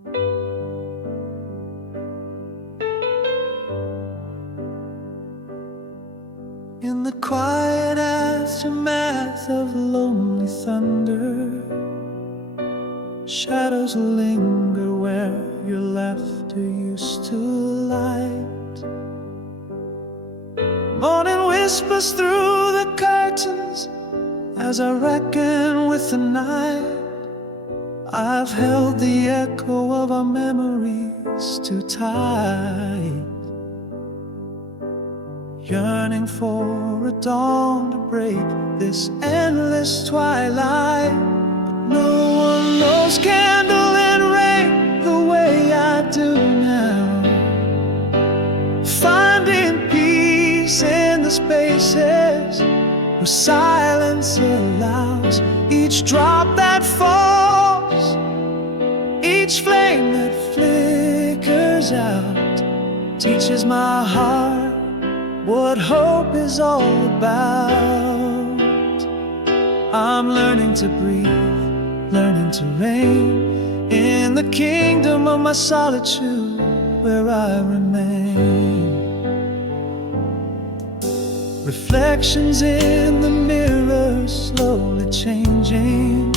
In the quiet aftermath of lonely thunder, shadows linger where your laughter used to light. Morning whispers through the curtains as I reckon with the night. I've held the echo of our memories too tight, yearning for a dawn to break this endless twilight. But no one knows candle and rain the way I do now, finding peace in the spaces where silence allows. Each drop that falls, each flame that flickers out, teaches my heart what hope is all about. I'm learning to breathe, learning to reign in the kingdom of my solitude where I remain. Reflections in the mirror slowly changing,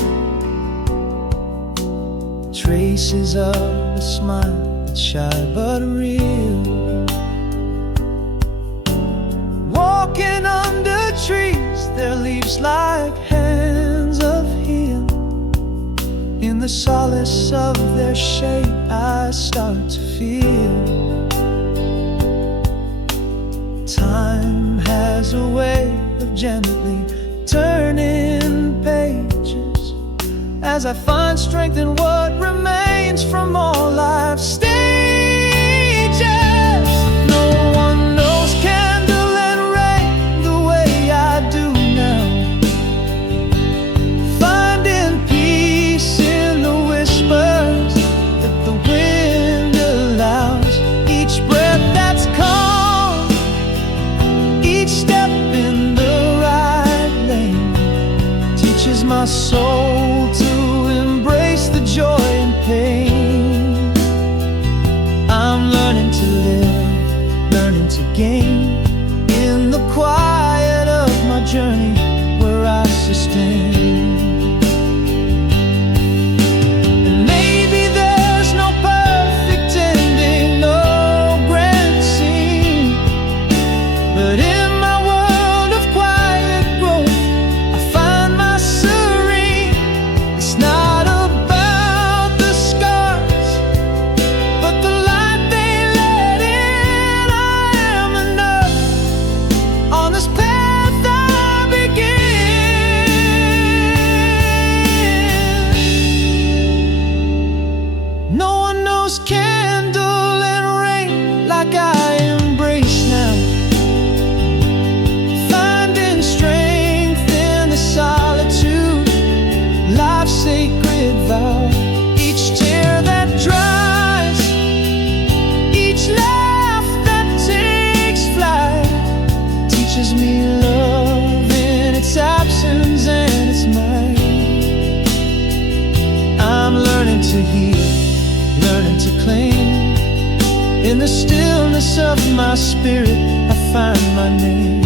traces of a smile that's shy but real. Walking under trees, their leaves like hands of healing. In the solace of their shape, I start to feel time has a way of gently turning pages as I find strength in what remains from all life's stages. No one knows candle and rain the way I do now, finding peace in the whispers that the wind allows. Each breath that's calm, each step in the right lane, teaches my soul to embrace the joy and pain. I'm learning to live, learning to gain in the quiet of my journey where I sustain. And maybe there's no perfect ending, no grand scene, but in my world of quiet growth, I find my serene. It's not about the scars, but the light they let in. I am enough on this path I begin. No one knows candle and rain like I embrace now, finding strength in the solitude, life's sacred vow. Each tear that dries, each laugh that takes flight, teaches me love in its absence and its might. I'm learning to heal, learning to claim in the stillness of my spirit, I find my name.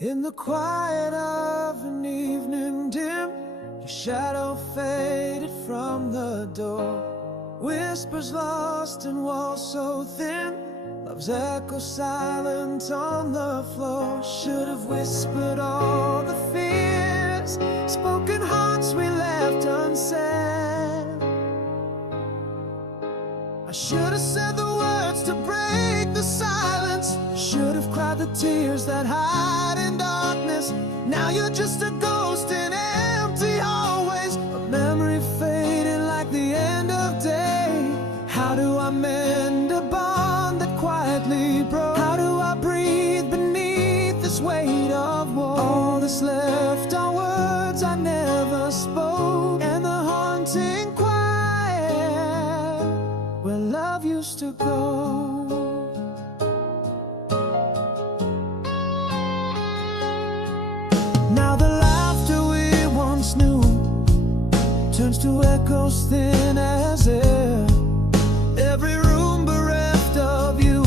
In the quiet of an evening dim, your shadow faded from the door. Whispers lost in walls so thin, love's echo silent on the floor. Should have whispered all the fears, spoken hearts we left unsaid. I should have said the words to break the silence, should have cried the tears that hide in ago. Now the laughter we once knew turns to echoes thin as air. Every room bereft of you,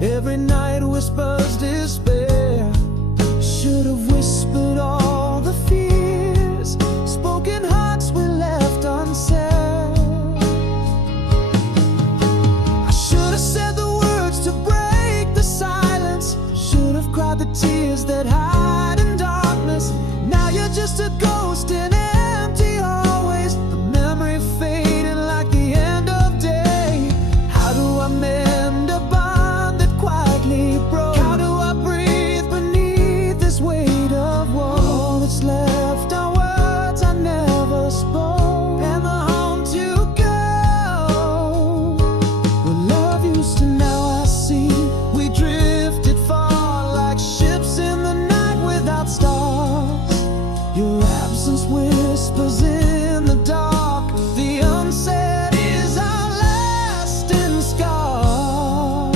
every night whispers despair. Should have whispered all the fears, spoken hearts we left unsaid. I should have said the words to break the silence, should have cried the tears that hide in darkness. Now you're just a ghost in empty hallways, the memory fading like the end of day. How do I mend a bond that quietly broke? How do I breathe beneath this weight of woe? All that's left are words I never spoke, and the home to go where love used to. Now I see we drifted far like ships in the night without stars. Your absence whispers in the dark, the unsaid is our lasting scar.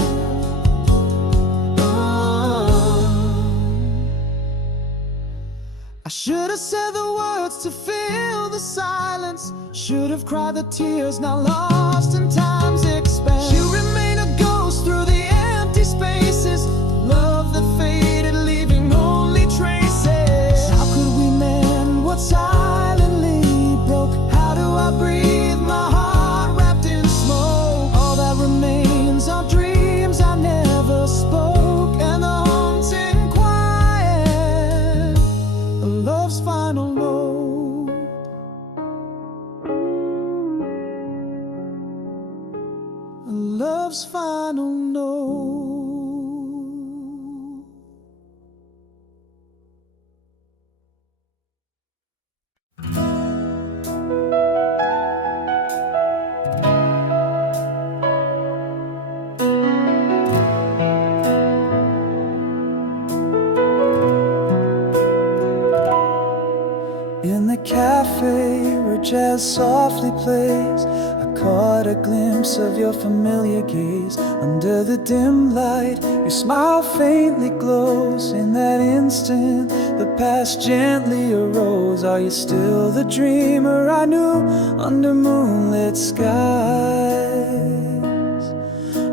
I should have said the words to fill the silence, should have cried the tears now lost in time's expanse. You remain a ghost through the empty spaces, love that faded leaving only traces. How could we mend what silently broke? How do I breathe my heart wrapped in smoke? All that remains are dreams I never spoke, and the haunting quiet of love's final note. Love's final note. In the cafe where jazz softly plays, I caught a glimpse of your familiar gaze. Under the dim light, your smile faintly glows. In that instant, the past gently arose. Are you still the dreamer I knew under moonlit skies?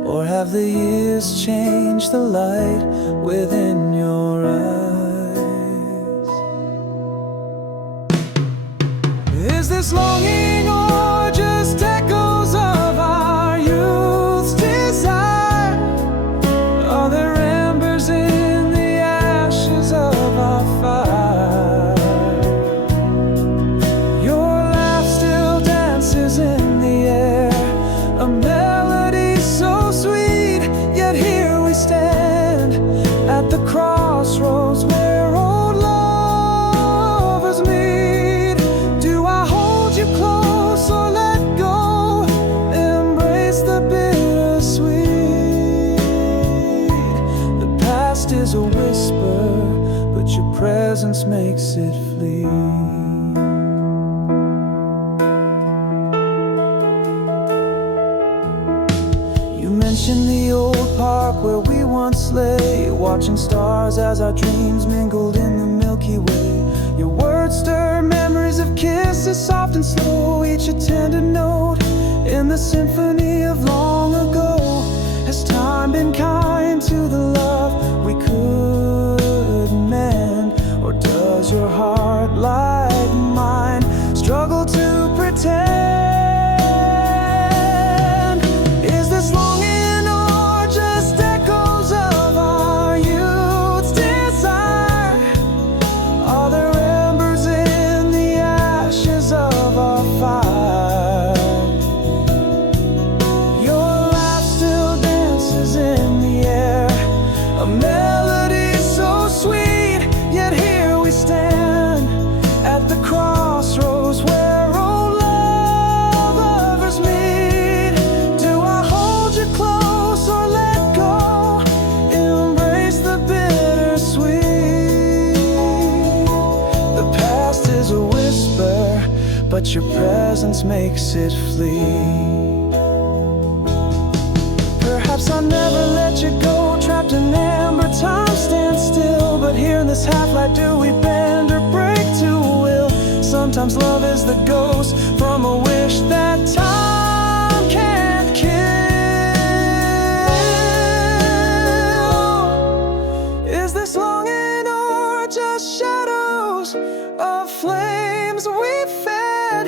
Or have the years changed the light within your eyes? Is this longing or just echoes of our youth's desire? Are there embers in the ashes of our fire? Your laugh still dances in the air, a melody so sweet, yet here we stand at the crossroads where old lovers meet. Do I hold you close or let go? Embrace the bittersweet. The past is a whisper, but your presence makes it flee. You mentioned the old park where we once lay, watching stars as our dreams mingled in the Milky Way. Your words stir memories of kisses soft and slow, each a tender note in the symphony of long ago. Has time been kind to the love we could mend? Or does your heart, like mine, struggle to pretend? Is this longing or just echoes of our youth's desire? Are there embers in the ashes of our fire? Your laugh still dances in the air, a melody so sweet, yet here we stand at the crossroads where old lovers meet. Do I hold you close or let go? Embrace the bittersweet. The past is a whisper, but your presence makes it flee. you go, trapped in amber, time stands still. But here in this half-light, do we bend or break to will? Sometimes love is the ghost from a wish that time can't kill. Is this longing or just shadows of flames we fed?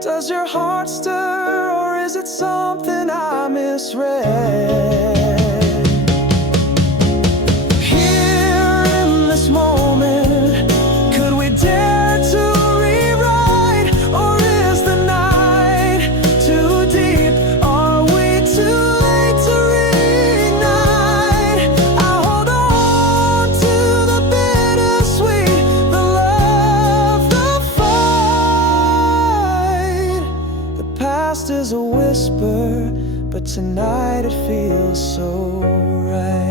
Does your heart stir, or is it something I misread? Here in this moment, could we dare to rewrite? Or is the night too deep? Are we too late to reignite? I hold on to the bittersweet, the love, the fight. The past is a whisper, but tonight it feels so right.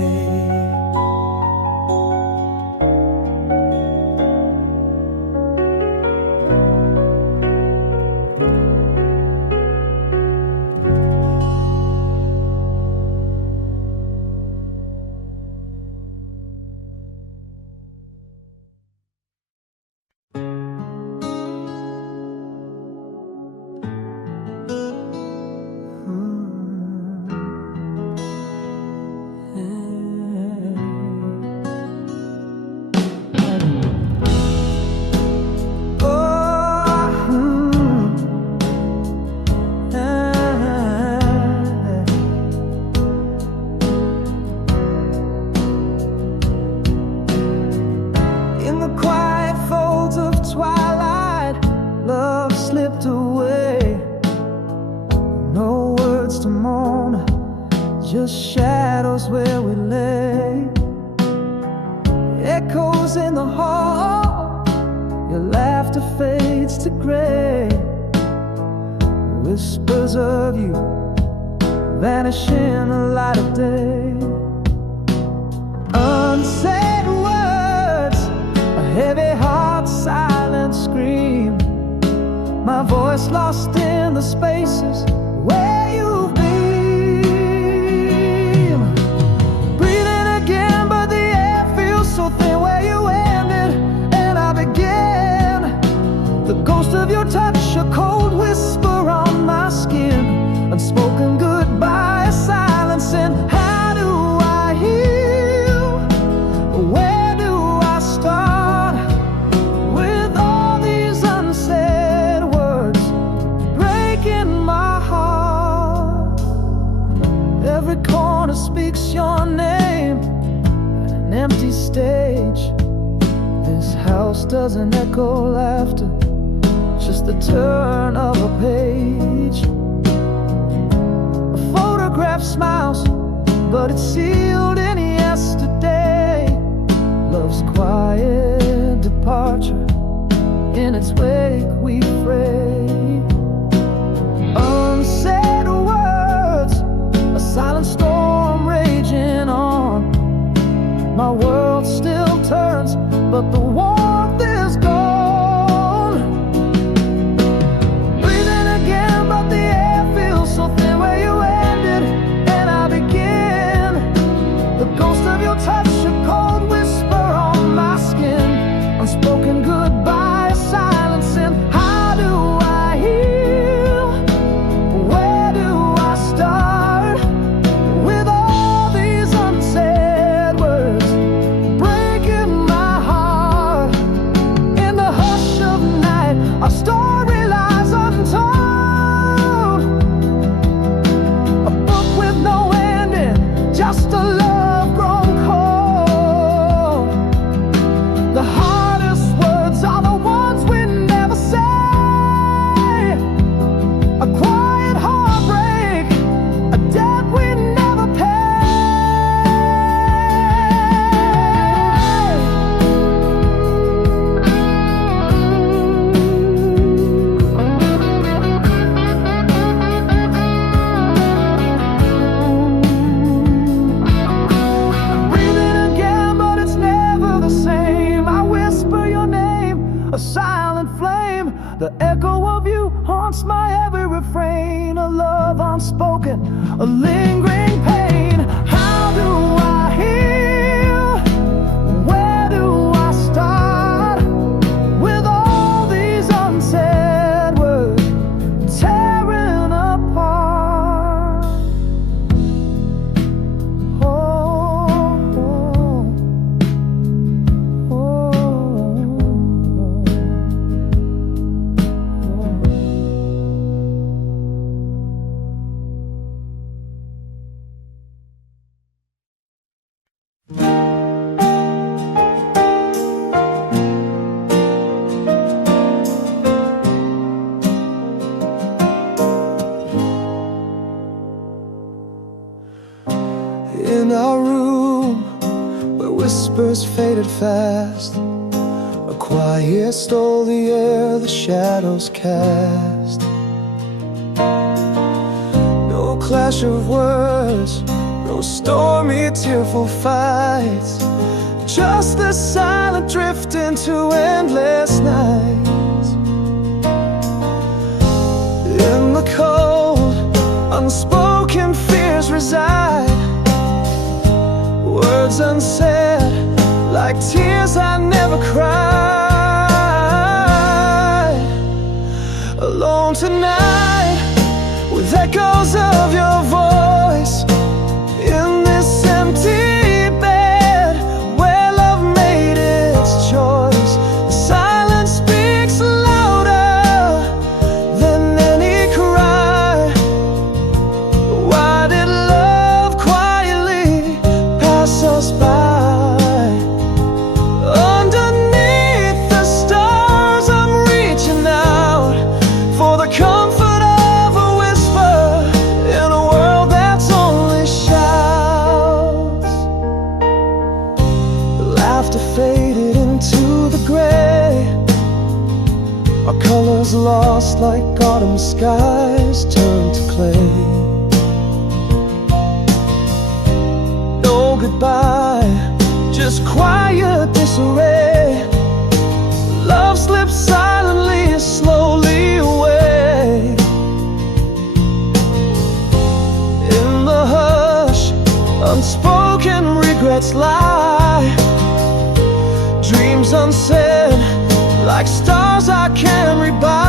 Just shadows where we lay, echoes in the hall. Your laughter fades to gray. Whispers of you vanish in the light of day. Unsaid words, a heavy heart, silent scream. My voice lost in the spaces where you've been. Breathing again, but the air feels so thin where you ended and I began. The ghost of your touch, a cold whisper on my skin. Unspoken goodbye, a silence, and how do I heal? Where do I start with all these unsaid words breaking my heart? Every corner speaks your name at an empty stage. This house doesn't echo laughter, just the turn of a page. A photograph smiles, but it's sealed in yesterday. Love's quiet departure, in its wake we fray. Unsaid words, a silent storm raging on. My world still turns, but the warmth is gone. Breathing again, but the air feels so thin where you ended and I begin. The ghost of your touch, a cold whisper on my skin. Unspoken goodbye, a silence, and how do I heal? Where do I start with all these unsaid words breaking my heart? In the hush of night, our story lies untold. A book with no ending, just a love grown cold. The hardest words are the ones we never say. A quiet heartbreak, a debt we never pay. Breathing again, but it's never the same. I whisper your name, a silent flame. The echo of you haunts my every refrain. A love unspoken, a lingering pain. How whispers faded fast. A quiet stole the air, the shadows cast. No clash of words, no stormy, tearful fights, just the silent drift into endless nights. In the cold, unspoken fears reside, words unsaid, like tears I never cried. Alone tonight, with echoes of your voice, in this empty bed where love made its choice. The silence speaks louder than any cry. Why did love quietly pass us by? Underneath the stars I'm reaching out for the comfort of a whisper in a world that's only shouts. The laughter faded into the gray, our colors lost like autumn skies turned to clay. No goodbye, just quiet disarray. Love slips silently, slowly away. In the hush, unspoken regrets lie, dreams unsaid, like stars I can't read by.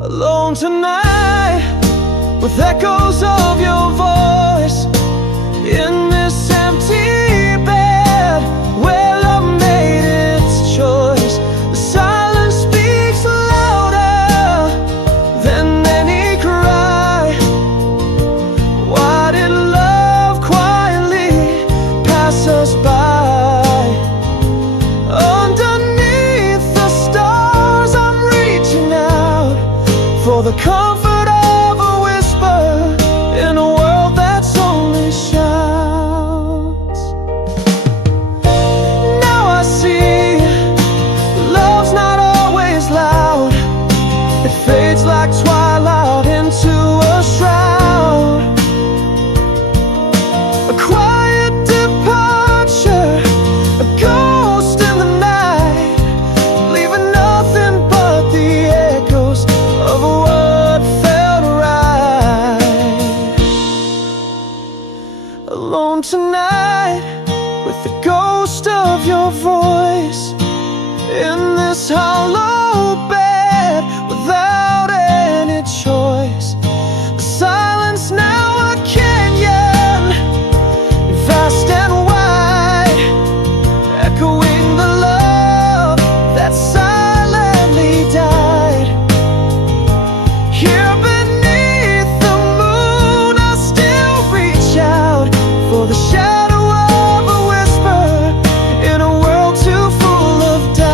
Alone tonight, with echoes of your voice, in this empty bed where love made its choice. The silence speaks louder than any cry. Why did love quietly pass us by? Underneath the stars I'm reaching out for the comfort of a whisper in a world that's only shouts. Now I see love's not always loud. It fades like twilight into a shroud. A quiet departure, a ghost in the night, leaving nothing but the echoes of what felt right. Alone tonight, with the ghost of your voice, in this hollow bed without any choice. The silence now a canyon, vast and wide, echoing the love that silently died. Here beneath the moon I still reach out for the shadow of a whisper in a world too full of doubt.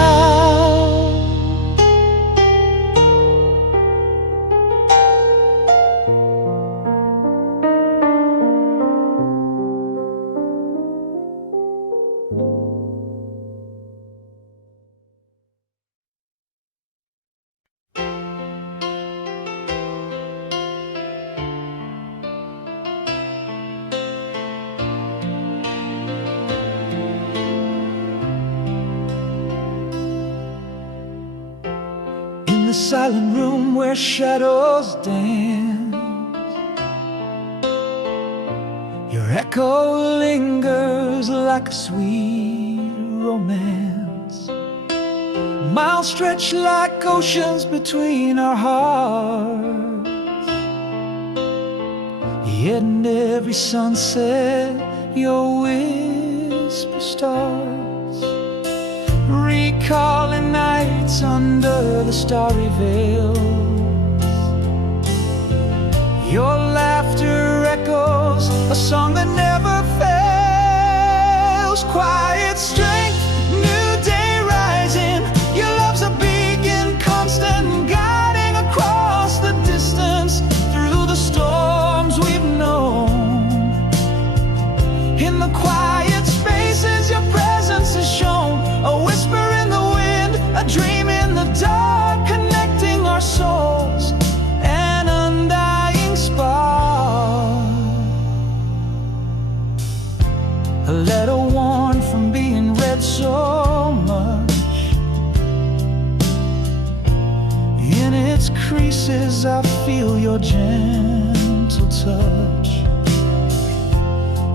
In the silent room where shadows dance, your echo lingers like a sweet romance. Miles stretch like oceans between our hearts, yet in every sunset your whisper starts, recalling nights under the starry veil. Your laughter echoes a song that never fails. Quiet strength, new day rising. Your love's a beacon, constant, guiding across the distance through the storms we've known. In the quiet spaces your presence is shown, a whisper in the wind, a dream in the dark, connecting our souls, an undying spark. A letter worn from being read so much. In its creases I feel your gentle touch,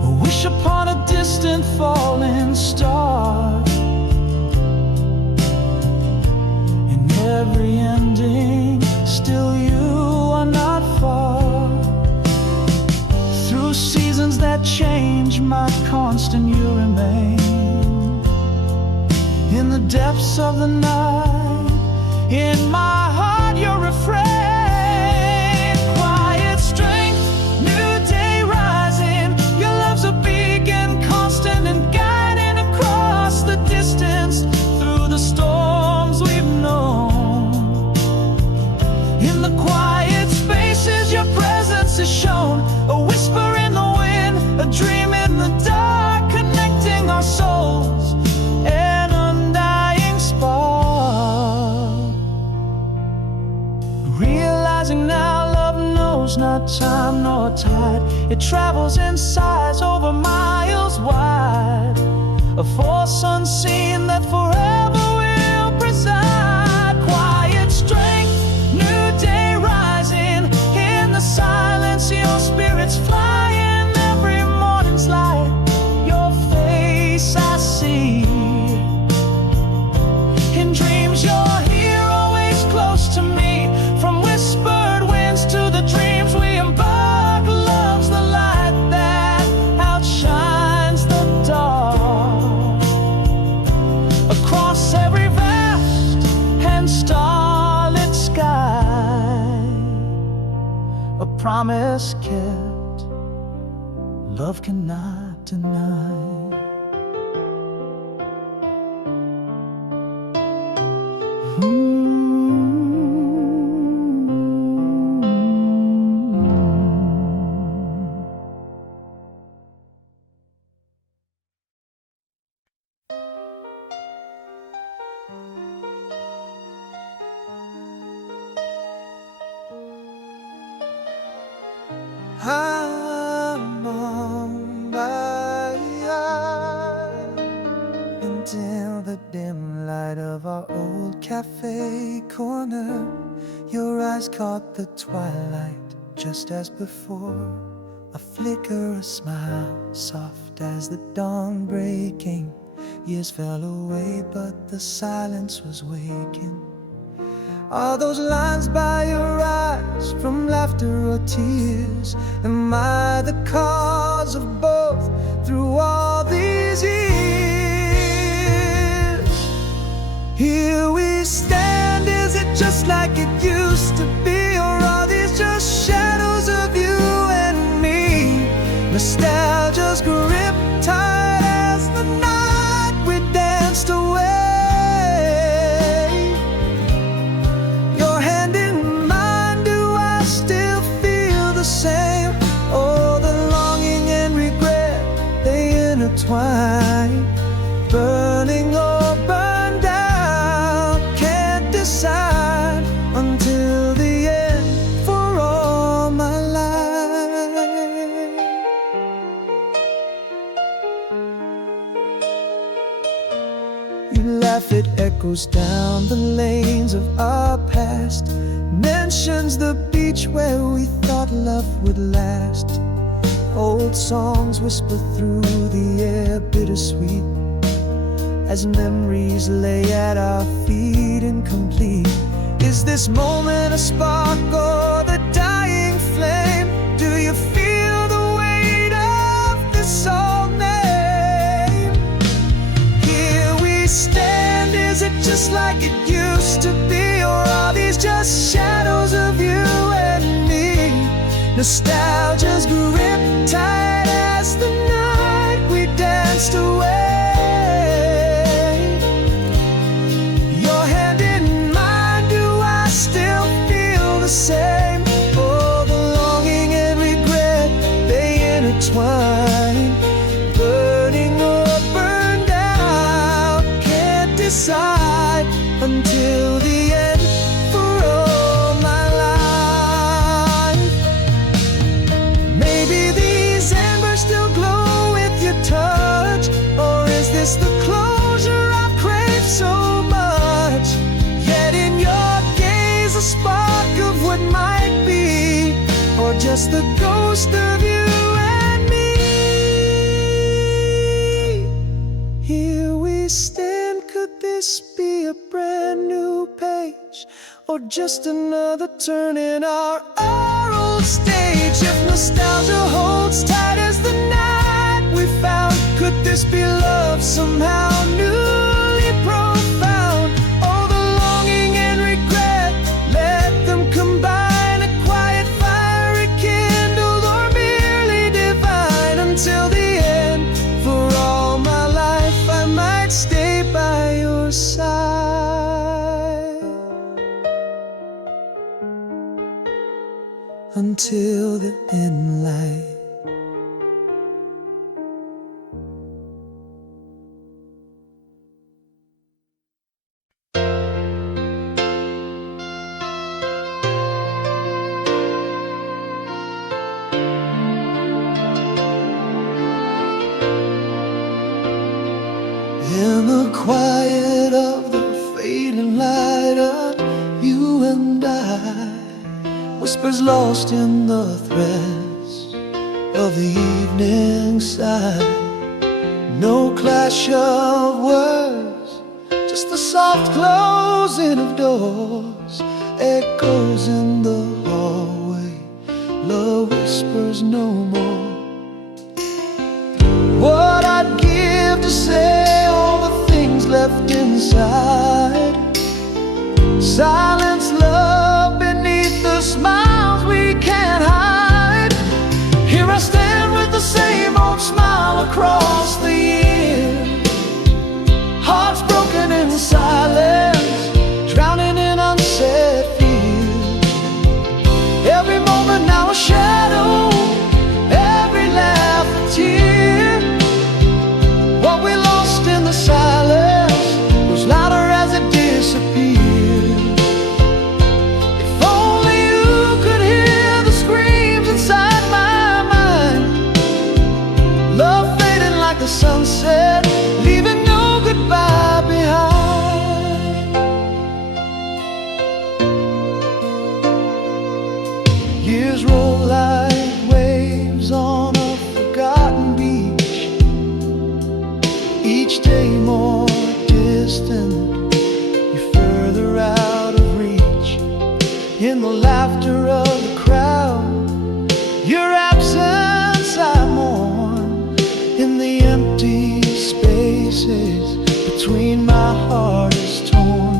a wish upon a distant falling star. In every ending, still you are not far. Through seasons that change, my constant you remain. In the depths of the night, in my heart your refrain. Quiet strength, new day rising, your love's a beacon, constant and guiding across the distance, through the storms we've known. In the quiet spaces your presence is shown, a whisper in the wind, a dream in the dark, connecting our souls, an undying spark. Realizing now love knows not time nor tide, it travels in size over miles wide, a force unseen that forever will preside. Quiet strength, new day rising, in the silence your spirit's flying, every morning's light, your face I see. In dreams you're here, always close to me, from whispered winds to the dreams we embark. Love's the light that outshines the dark, across every vast and starlit sky, a promise kept, love cannot deny. I'm on my eye until the dim light of our old cafe corner. Your eyes caught the twilight just as before, a flicker, a smile, soft as the dawn breaking. Years fell away, but the silence was waking. Are those lines by your eyes from laughter or tears? Am I the cause of both through all these years? Here we stand, is it just like it used to be? Or are these just shadows of you and me? Nostalgia's grip tight as the night we danced away. Burning or burned out, can't decide until the end for all my life. You laugh, it echoes down the lanes of our past, mentions the beach where we thought love would last. Old songs whisper through the air, bittersweet, as memories lay at our feet incomplete. Is this moment a spark or the dying flame? Do you feel the weight of this old name? Here we stand, is it just like it used to be? Or are these just shadows of you and me? Nostalgia's grip tight as the night we danced away. Your hand in mine, do I still feel the same? Oh, the longing and regret, they intertwine. miss the closure I crave so much. Yet in your gaze a spark of what might be, or just the ghost of you and me. Here we stand, could this be a brand new page, or just another turn in our old stage? If nostalgia holds tight as the night we found, could this be love somehow newly profound? Oh, the longing and regret, let them combine, a quiet fire rekindled or merely divine. Until the end, for all my life I might stay by your side. Until the end light. In the quiet of the fading light of you and I, whispers lost in the threads of the evening side. No clash of words, just the soft closing of doors, echoes in the hallway, love whispers no more. What I'd give to say all the things left inside. Silence, love beneath the smiles we can't hide. Here I stand with the same old smile across the years. Hearts broken in silence, drowning in unsaid fears. Every moment now a shadow, every laugh a tear. What we lost in the silence was louder as it disappeared. If only you could hear the screams inside my mind. Love fading like the sunset, leaving no goodbye behind. Years roll like waves on a forgotten beach, each day more distant, you're further out of reach. In the laughter of the crowd, your absence I mourn. In the empty spaces between my heart is torn.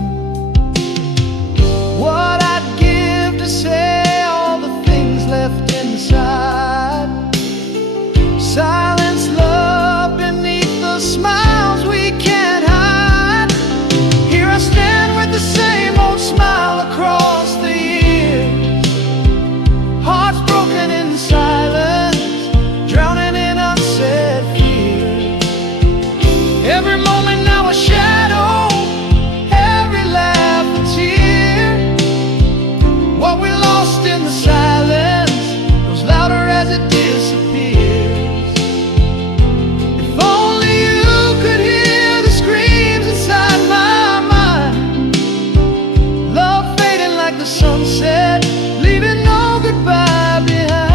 What I'd give to say all the things left inside. Silence, love beneath the smiles we can't hide. Here I stand with the same old smile across the years. Hearts broken in silence, drowning in unsaid fears. Every moment now a shadow, every laugh a tear. What we lost in the silence was louder as it disappears. If only you could hear the screams inside my mind. Love fading like the sunset, leaving no goodbye behind.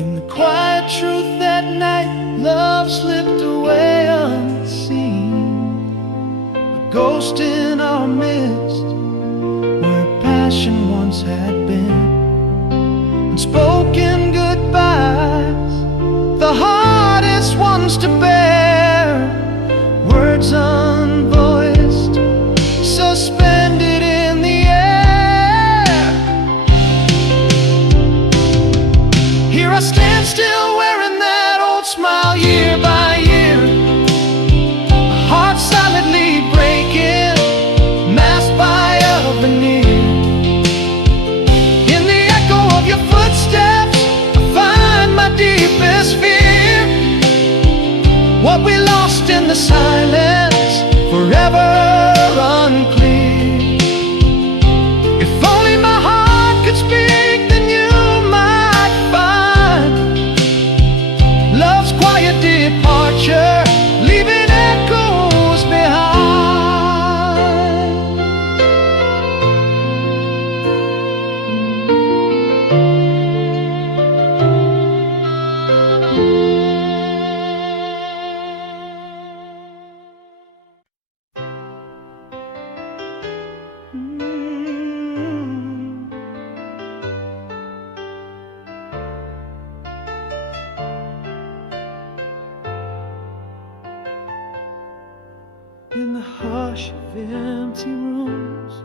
In the quiet truth that night, love slipped away unseen. A ghost in our midst, where passion once had been. Unspoken goodbyes, the hardest ones to bear. Words unvoiced, suspended in the air. Here I stand still wearing that old smile year by year. A heart silently breaking, masked by departure, leaving echoes behind. In the hush of empty rooms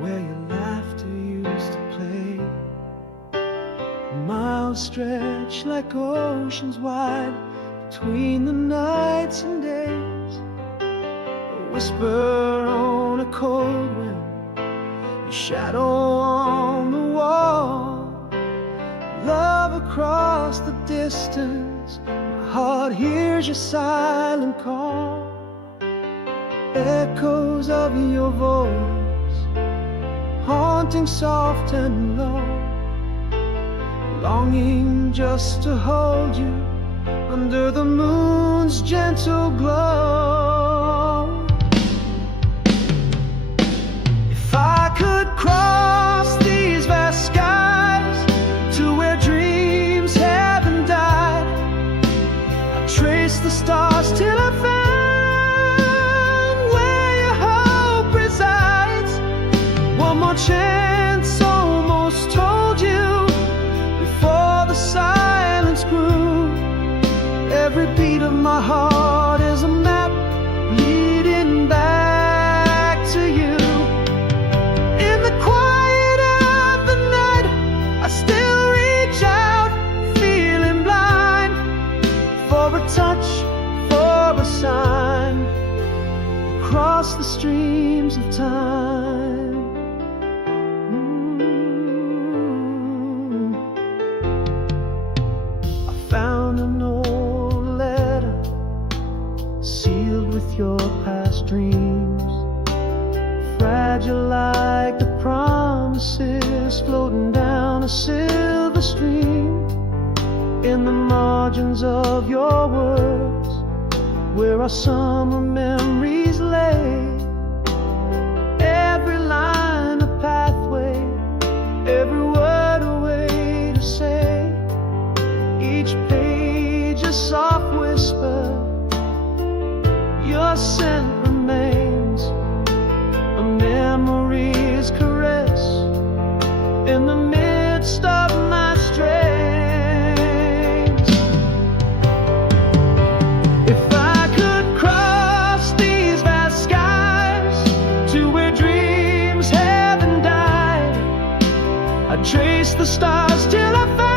where your laughter used to play, miles stretch like oceans wide between the nights and days. A whisper on a cold wind, your shadow on the wall, love across the distance. My heart hears your silent call. Echoes of your voice, haunting soft and low, longing just to hold you under the moon's gentle glow. If I could cross these vast skies to where dreams haven't died, I'd trace the stars till I found one more chance, almost told you before the silence grew. Every beat of my heart is a map leading back to you. In the quiet of the night, I still reach out, feeling blind, for a touch, for a sign, across the streams of time. Found an old letter sealed with your past dreams, fragile like the promises floating down a silver stream. In the margins of your words, where our summer memories lay, every line a pathway, every word a way to say. Each page a soft whisper, your scent remains, a memory's caress in the midst of my strains. If I could cross these vast skies to where dreams haven't died, I'd trace the stars till I found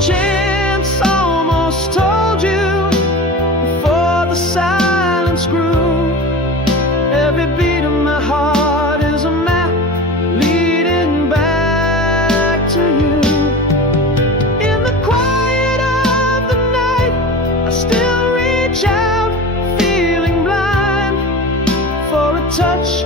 chance, almost told you before the silence grew. Every beat of my heart is a map leading back to you. In the quiet of the night, I still reach out, feeling blind, for a touch,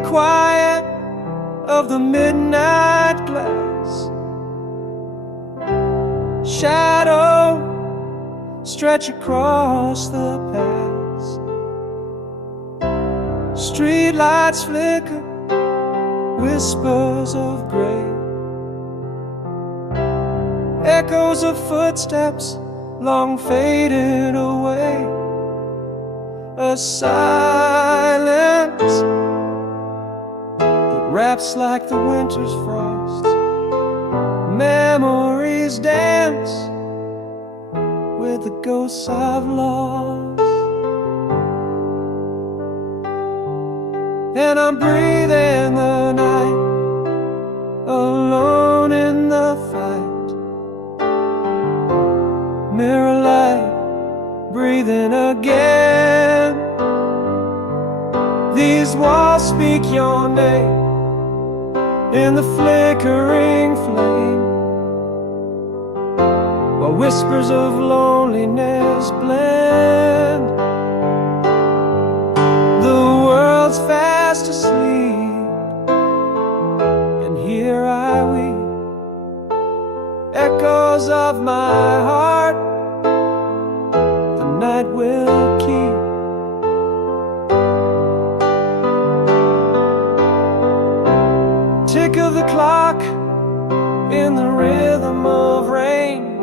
the quiet of the midnight glass. Shadow stretch across the paths. Streetlights flicker, whispers of gray, echoes of footsteps long faded away. A silence that wraps like the winter's frost. Memories dance with the ghosts I've lost. And I'm breathing the night, alone in the fight. Mirror light, breathing again. These walls speak your name in the flickering flame, while whispers of loneliness blend. The world's fast asleep, and here I weep. Echoes of my heart, the night will keep. Tick of the clock in the rhythm of rain,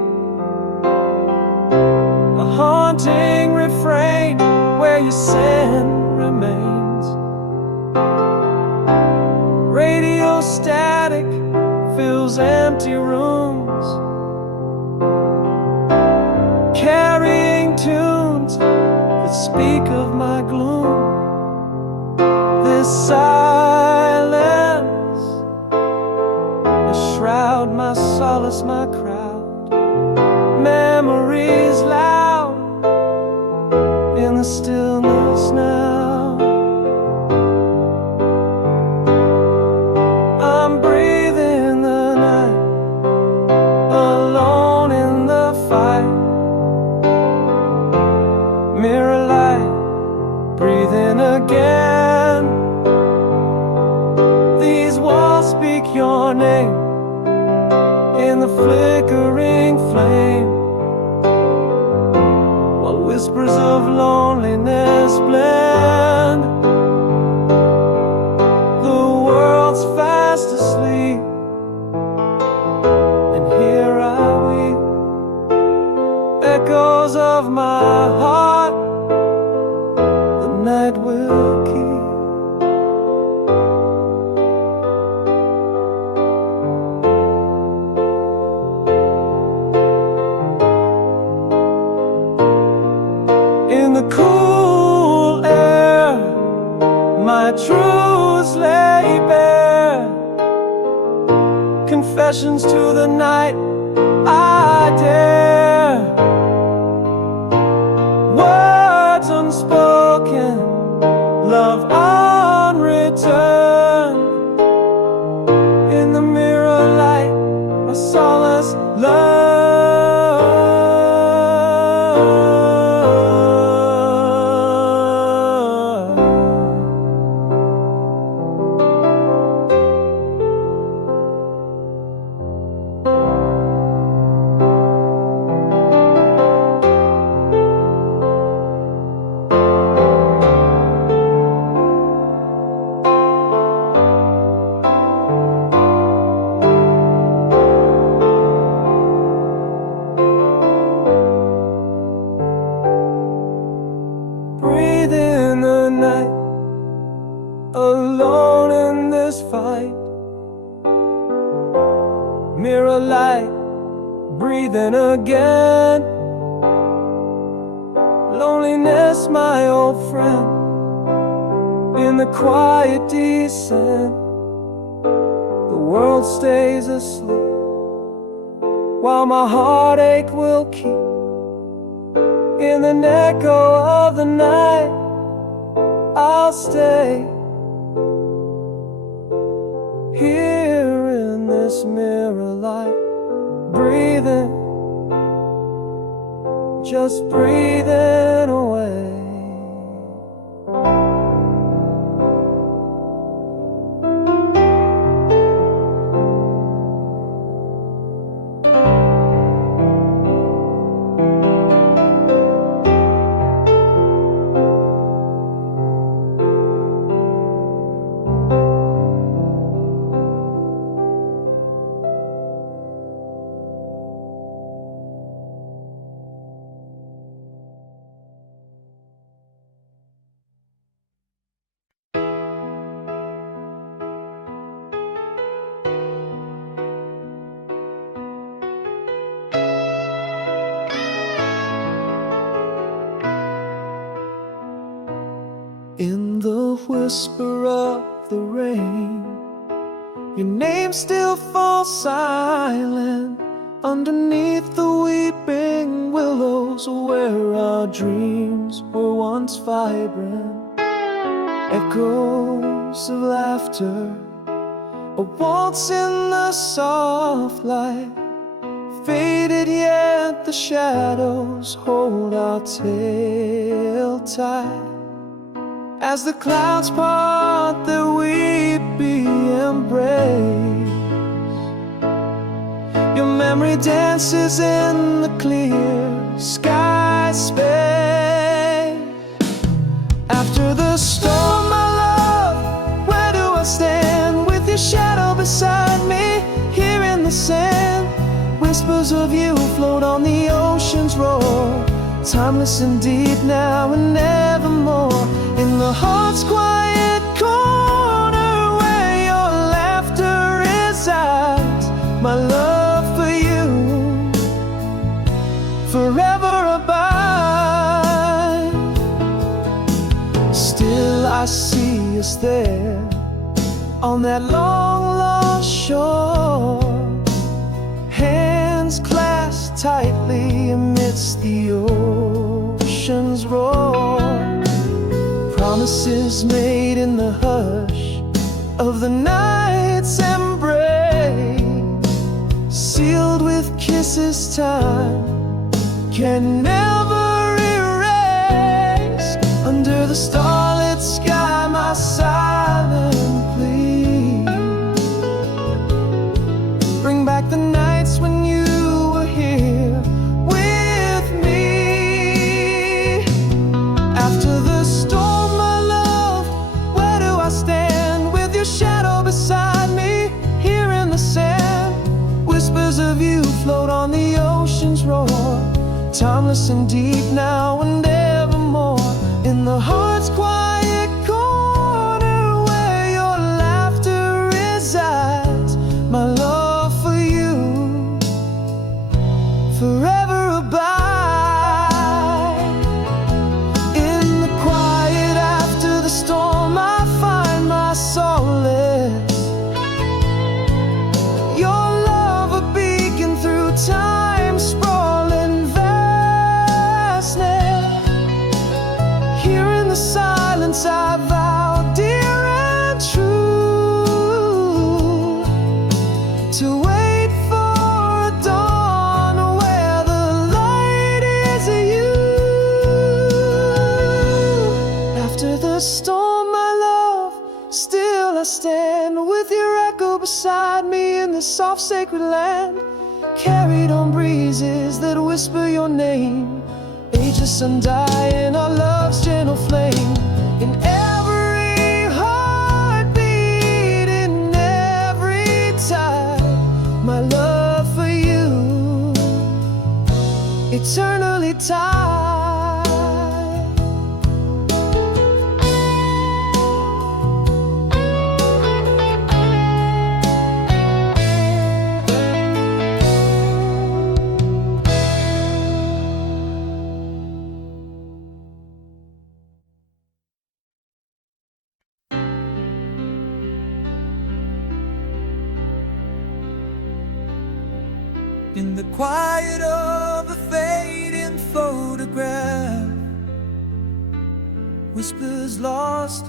a haunting refrain where your scent remains. Radio static fills empty rooms, carrying tunes that speak of my gloom. This silence, a shroud, my solace, my crowd. Memories loud in the stillness now. I'm breathing the night, alone in the fight. Mirror light, breathing again. These walls speak your name in the flickering flame, while whispers of loneliness blend. The world's fast asleep, and here I weep. Echoes of my heart, the night will keep. In the cool air, my truths lay bare. Confessions to the night I dare. Words unspoken, love unreturned. In the mirror light, my solace learned. Breathing the night, alone in this fight. Mirror light, breathing again. Loneliness, my old friend, in the quiet descent. The world stays asleep, while my heartache will keep. In the echo of the night, I'll stay here in this mirror light, breathing, just breathing away. whisper of the rain. Your name still falls silent underneath the weeping willows, where our dreams were once vibrant. Echoes of laughter, a waltz in the soft light, faded yet the shadows hold our tale tight. As the clouds part their weepy embrace, your memory dances in the clear sky space. After the storm, my love, where do I stand? With your shadow beside me, here in the sand. Whispers of you float on the ocean's roar, timeless and deep now and nevermore. In the heart's quiet corner where your laughter resides, my love for you forever abide. Still I see us there on that long lost shore, hands clasped tightly amidst the ocean's roar. Promises made in the hush of the night's embrace, sealed with kisses time can never erase. Under the starlit sky, my silent plea, bring back the nights when you were here with me. After the storm, my love, where do I stand? With your shadow beside me, here in the sand. Whispers of you float on the ocean's roar, timeless and deep now and evermore. In the heart's quiet corner where your laughter resides, my love for you forever abide. In the quiet after the storm, I find my solace. Your love a beacon through time's sprawling vastness. Here in the silence I vow, dear and true, to wait for a dawn where the light is you. After the storm, my love, still I stand with your echo beside me in the soft sacred land, carried on breezes that whisper your name, ageless undying, our love's gentle flame. In every heartbeat, in every tide, my love for you eternally tied. In the quiet of a fading photograph, whispers lost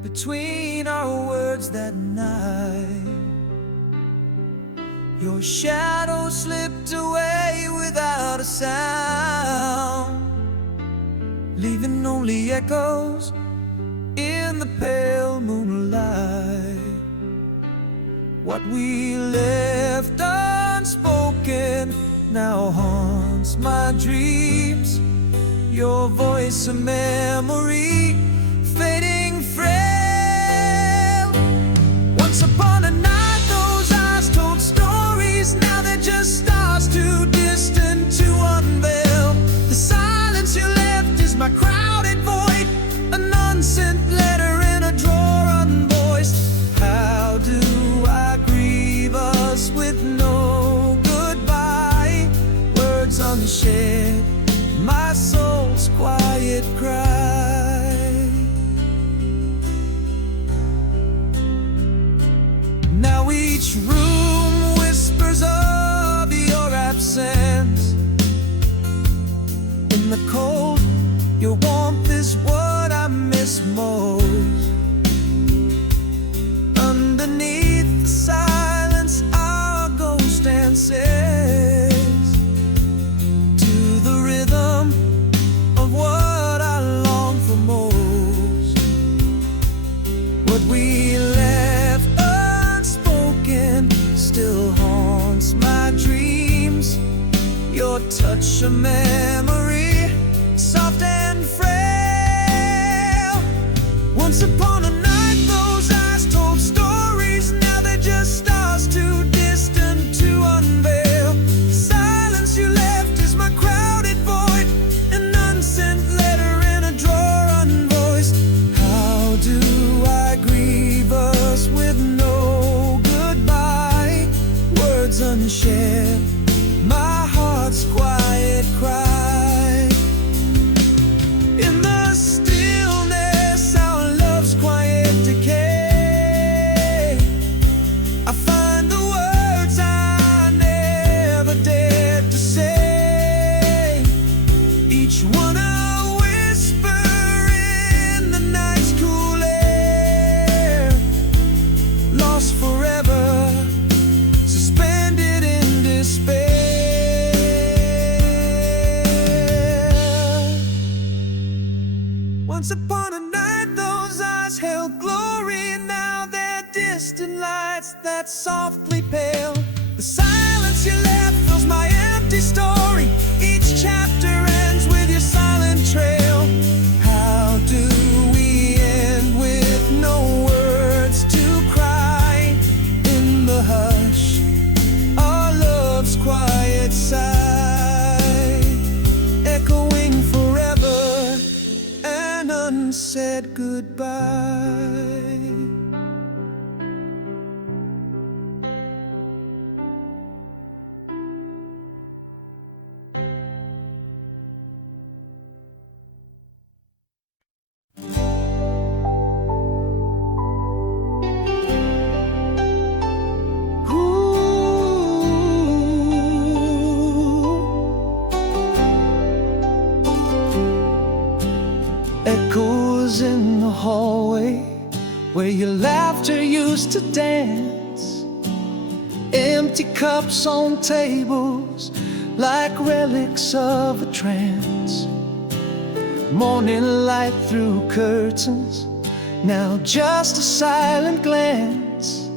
between our words that night. Your shadow slipped away without a sound, leaving only echoes in the pale moonlight. What we left unspoken now haunts my dreams. Your voice a memory, fading frail. Once upon a night those eyes told stories, now they're just stars too distant to unveil. The silence you left is my crowded void, an unsent letter in a drawer unvoiced. How do I grieve us with no goodbye? Words unshared, my soul's quiet cry. dances to the rhythm of what I long for most. What we left unspoken still haunts my dreams. Your touch, a memory, soft and frail. Once upon a night, those eyes told stories. Now they're just stars too distant to unveil. The silence you left is my crowded void, an unsent letter in a drawer unvoiced. How do I grieve us with no goodbye? Words unshared, my heart's quiet cry. In the stillness, our love's quiet decay, I find the words I never dared to say. Each one a whisper in the night's cool air, lost forever, suspended in despair. Once upon a night, those eyes held glory. Now they're distant lights that softly pale. The silence you left fills my empty story. Each chapter ends with your silent trail. How do we end with no words to cry? In the hush, our love's quiet sigh, echoing forever, an unsaid goodbye. Echoes in the hallway where your laughter used to dance. Empty cups on tables like relics of a trance. Morning light through curtains, now just a silent glance.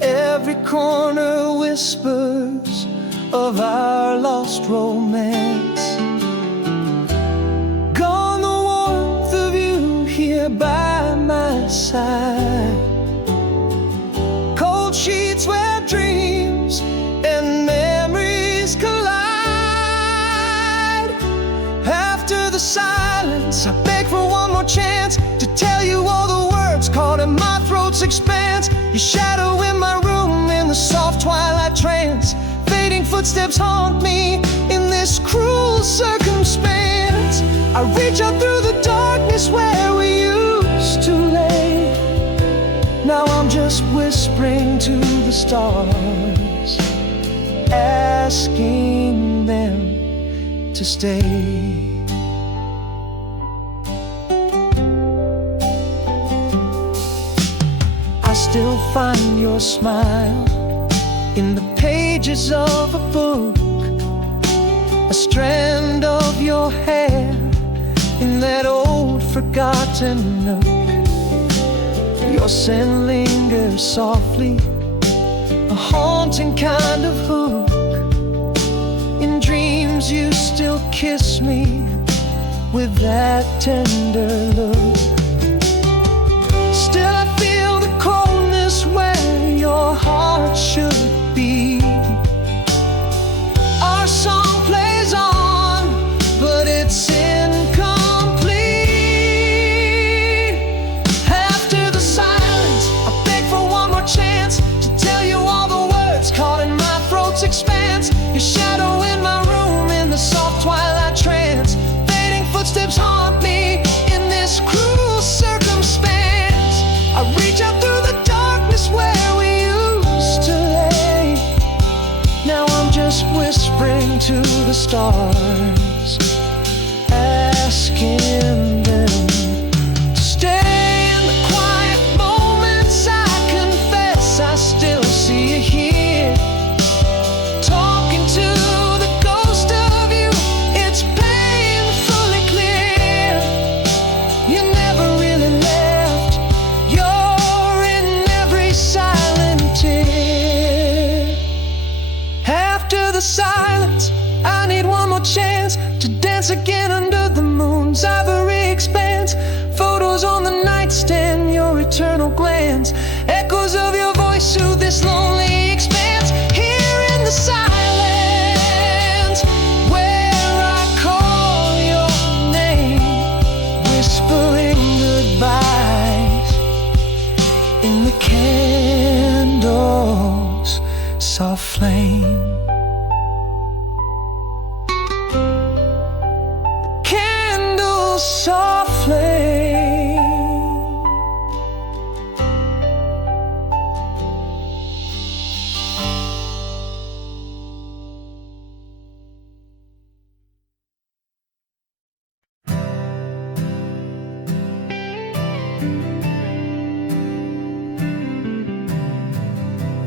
Every corner whispers of our lost romance. Gone the warmth of you here by my side. Cold sheets where dreams and memories collide. After the silence, I beg for one more chance to tell you all the words caught in my throat's expanse. Your shadow in my room in the soft twilight trance. Fading footsteps haunt me in this cruel circumstance. I reach out through the darkness where we used to lay. Now I'm just whispering to the stars, asking them to stay. I still find your smile in the pages of a book, a strand of your hair in that old forgotten nook. Your scent lingers softly, a haunting kind of hook. In dreams you still kiss me with that tender look. Still I feel the coldness where your heart should be. Our song plays on, but it's incomplete. After the silence, I beg for one more chance to tell you all the words caught in my throat's expanse. Your shadow in my room in the soft twilight trance. Fading footsteps haunt me in this cruel circumstance. I reach out through the darkness where we used to lay. Now I'm just whispering to the stars, asking them to stay. In the quiet moments, I confess I still see you here. the silence. I need one more chance to dance again under the moon's ivory expanse. Photos on the nightstand, your eternal glance, echoes of your voice through this lonely expanse. Here in the silence, where I call your name, whispering goodbyes in the candles' soft flame. Soft flame.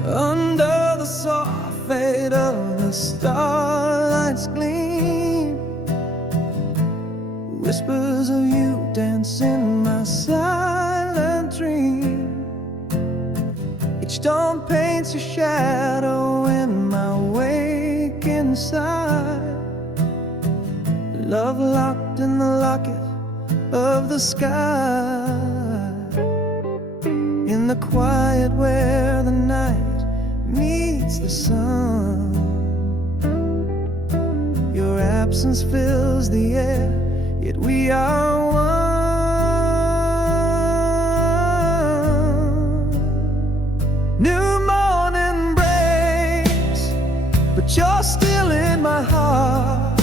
Under the soft fade of the starlight's gleam, whispers of you dance in my silent dream. Each dawn paints a shadow in my waking side. Love locked in the locket of the sky. In the quiet where the night meets the sun, your absence fills the air, yet we are one. New morning breaks, but you're still in my heart.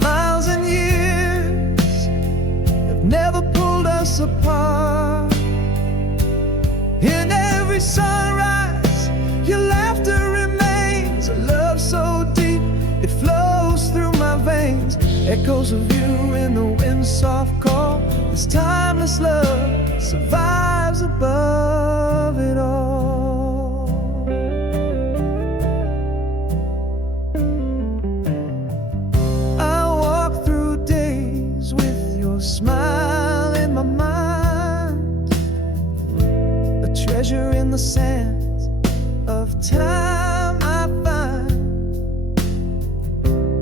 Miles and years have never pulled us apart. In every sunrise, your laughter remains. A love so deep, it flows through my veins. Echoes of you in the wind's soft call. This timeless love survives above it all. I walk through days with your smile in my mind, a treasure in the sands of time I find.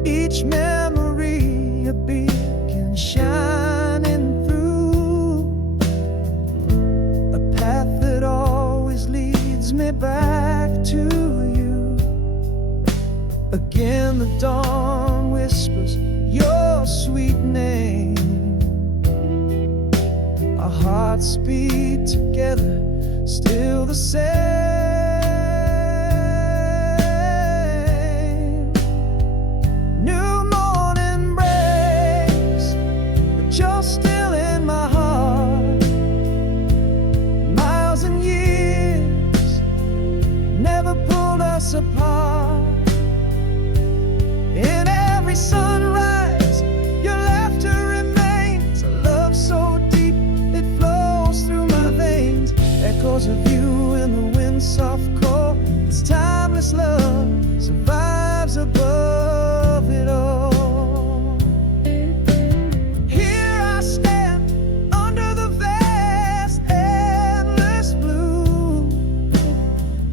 Each memory a beacon shining through, a path that always leads me back to you. Again the dawn whispers your sweet name. Our hearts beat together, still the same. New morning breaks, but you're still in my heart. Miles and years never pulled us apart. In every sunrise, your laughter remains. A love so deep, it flows through my veins. Echoes of you in the wind's soft call. This timeless love survives above it all. Here I stand under the vast, endless blue,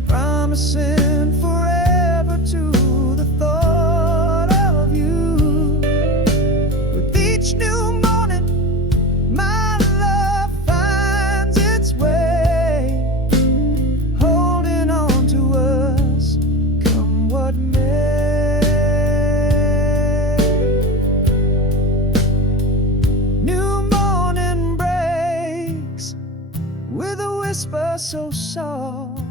promising forever to the thought of you. With each new morning, my love finds its way, holding on to us, come what may. New morning breaks with a whisper so soft.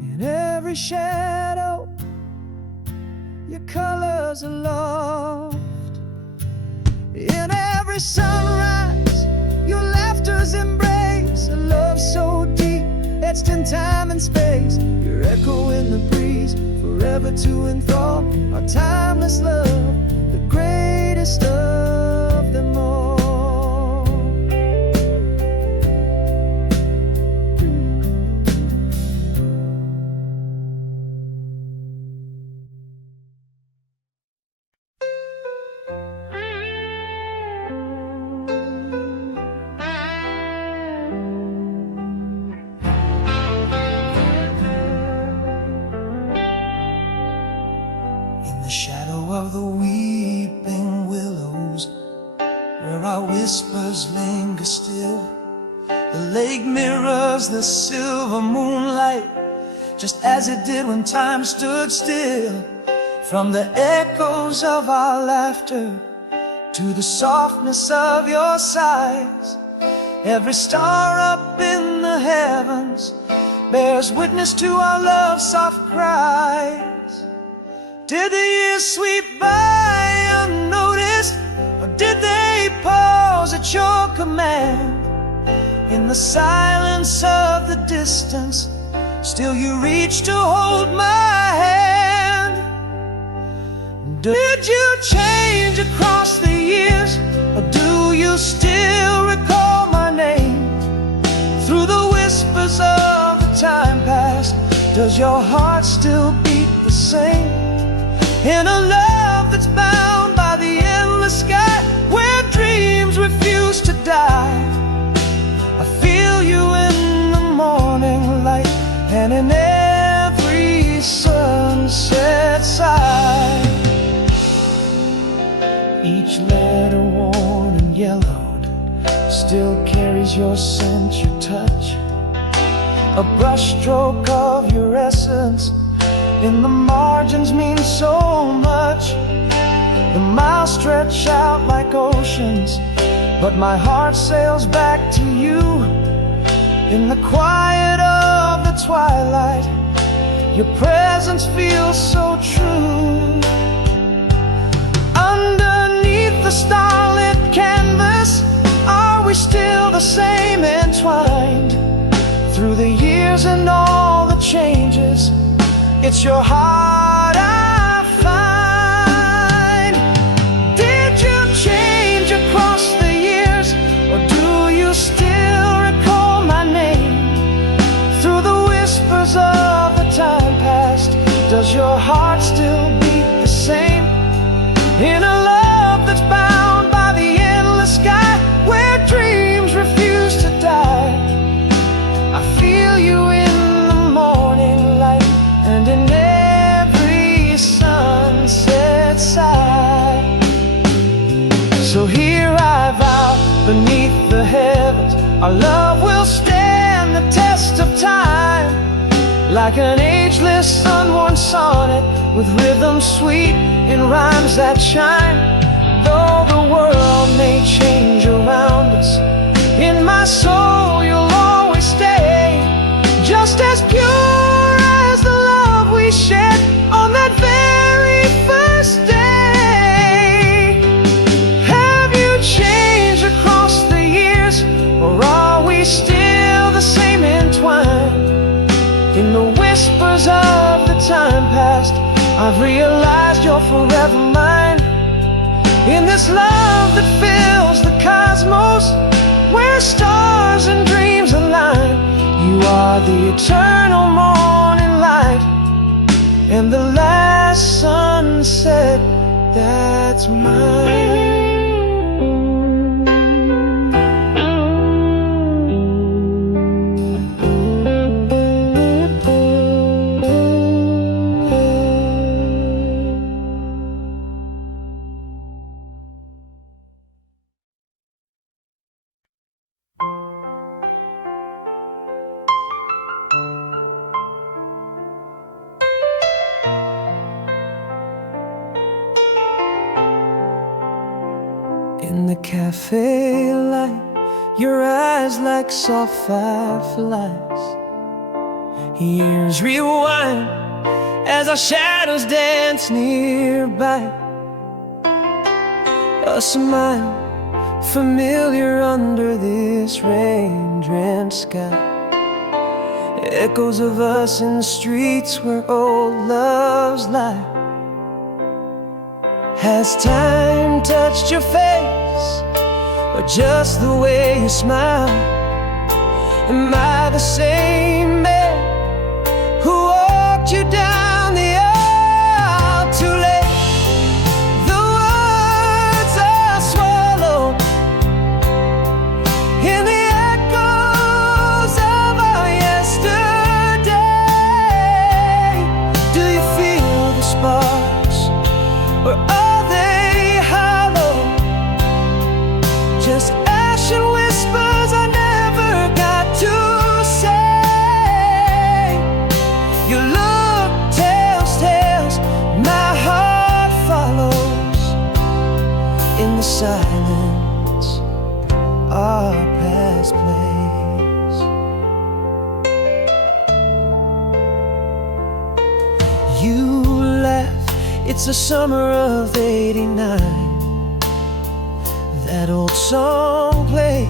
In every shadow, your colors aloft. In every sunrise, your laughter's embrace. A love so deep, etched in time and space. Your echo in the breeze, forever to enthrall. Our timeless love, the greatest of them all. of the weeping willows, where our whispers linger still. The lake mirrors the silver moonlight, just as it did when time stood still. From the echoes of our laughter to the softness of your sighs, every star up in the heavens bears witness to our love's soft cries. Did the years sweep by unnoticed, or did they pause at your command? In the silence of the distance, still you reach to hold my hand. Did you change across the years, or do you still recall my name? Through the whispers of the time past, does your heart still beat the same? In a love that's bound by the endless sky, where dreams refuse to die, I feel you in the morning light and in every sunset sigh. Each letter worn and yellowed still carries your scent, your touch, a brushstroke of your essence in the margins means so much. The miles stretch out like oceans, but my heart sails back to you. In the quiet of the twilight, your presence feels so true. Underneath the starlit canvas, are we still the same, entwined? Through the years and all the changes, it's your heart I find. Did you change across the years, or do you still recall my name? Through the whispers of the time past, does your heart still beat the same? In a love that's bound by the endless sky, where dreams refuse to die, I feel you in the morning light and in every sunset sigh. So here I vow beneath the heavens, our love will stand the test of time, like an ageless unworn sonnet with rhythm sweet in rhymes that shine. Though the world may change around us, in my soul you'll always stay, just as pure as the love we shared on that very first day. Have you changed across the years, or are we still the same, entwined? In the whispers of the time past, I've realized you're forever mine. In this love that fills the cosmos, where stars and dreams align, you are the eternal morning light and the last sunset that's mine. In the cafe light, your eyes like soft fireflies, years rewind as our shadows dance nearby. A smile familiar under this rain-drenched sky, echoes of us in the streets where old loves lie. Has time touched your face, or just the way you smile? Am I the same man who walked you down the aisle too late? The words are swallowed in the echoes of our yesterday. Do you feel the sparks, or You laugh, it's the summer of '89. That old song plays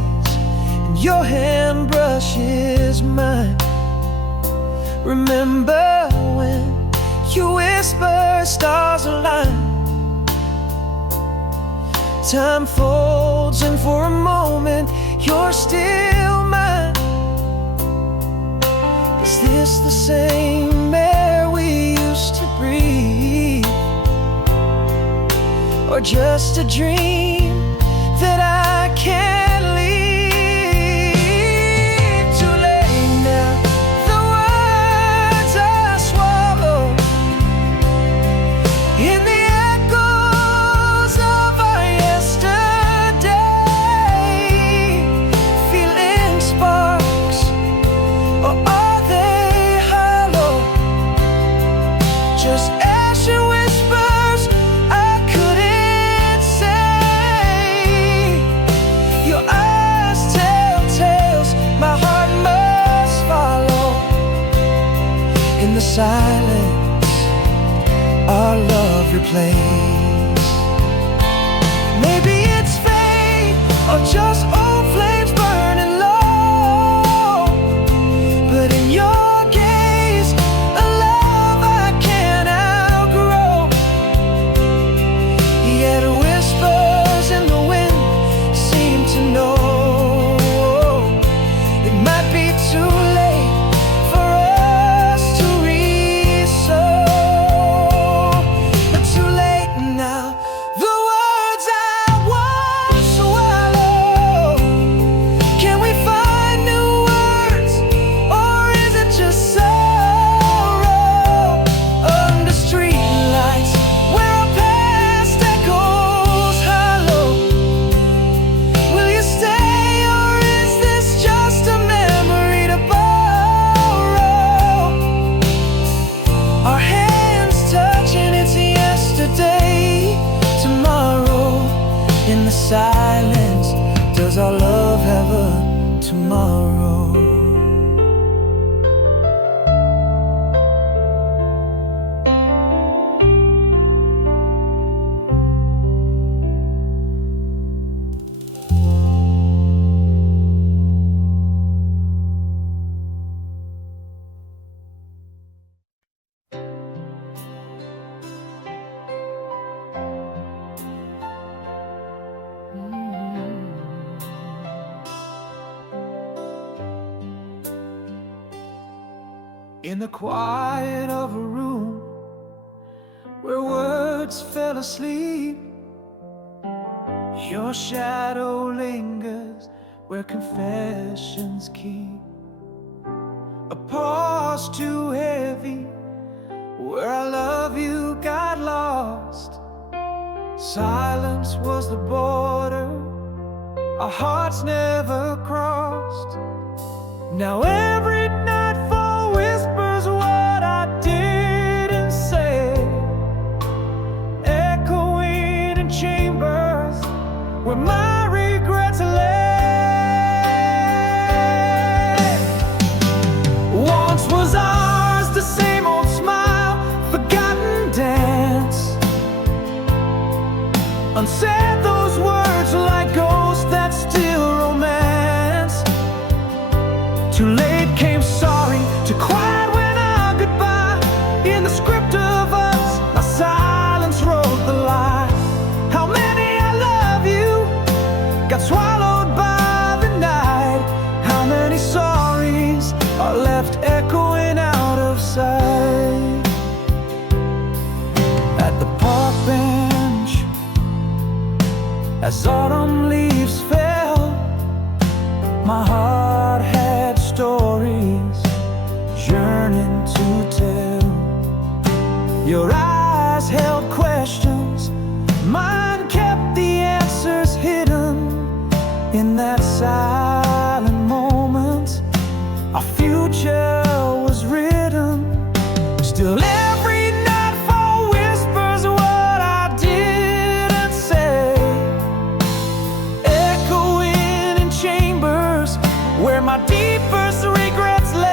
and your hand brushes mine. Remember when you whisper stars align? Time folds and for a moment you're still mine. Is this the same air we used to breathe? Or just a dream that I can't leave? Too late now, the words I swallow in the echoes of our yesterday. Feeling sparks, or are they hollow? Just as you whispers I couldn't say. Your eyes tell tales my heart must follow. In the silence our love replays. Maybe it's fate or just old flames burning low, but in your gaze a love I can't outgrow. Yet whispers in the wind seem to know it might be too late for us to re-sow. But too late now, the words I once swallowed. Can we find new words, or is it just sorrow? Under streetlights where our past echoes hollow, will you stay, or is this just a memory to borrow? Our hands touching, it's yesterday, tomorrow. In the silence, does our love have a tomorrow? In the quiet of a room where words fell asleep, your shadow lingers where confessions keep. A pause too heavy where I love you got lost. Silence was the border our hearts never crossed. Now every nightfall whispers what I didn't say, echoing in chambers where my regrets lay. Once was ours the same old smile, forgotten dance. Unsaid those words like ghosts that still romance. Too late came sorry, too quiet when our goodbye. In the script of us, my silence wrote the lie. How many I love you got swallowed by the night. How many sorries are left echoing out of sight. At the park bench, as autumn leaves fell, my heart had stories yearning to tell. Your eyes held questions, mine kept the answers hidden. In that silent moment, our future was written. Still every nightfall whispers what I didn't say, echoing in chambers where my deepest regrets lay.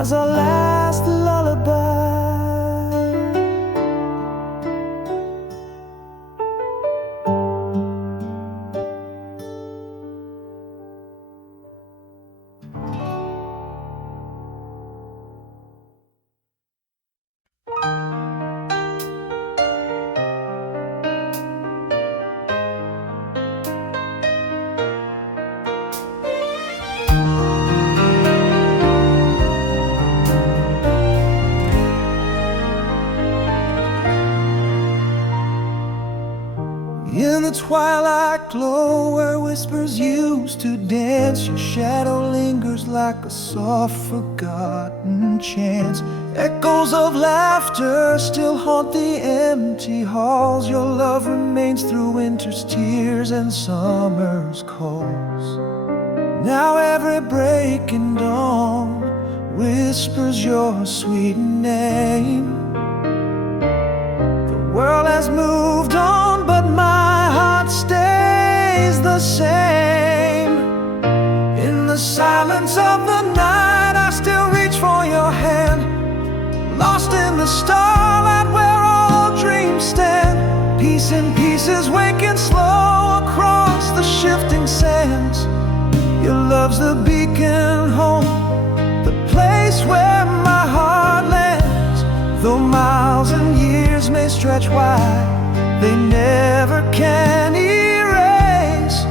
as our last lullaby. In the twilight glow where whispers used to dance, your shadow lingers like a soft forgotten chance. Echoes of laughter still haunt the empty halls. Your love remains through winter's tears and summer's calls. Now every breaking dawn whispers your sweet name. The world has moved on, but my heart stays the same. In the silence of the night, I still reach for your hand. Lost in the starlight where all dreams stand. Piece in pieces, waking slow across the shifting sands. Your love's the beacon home, the place where my heart lands. Though miles and years may stretch wide, they never can erase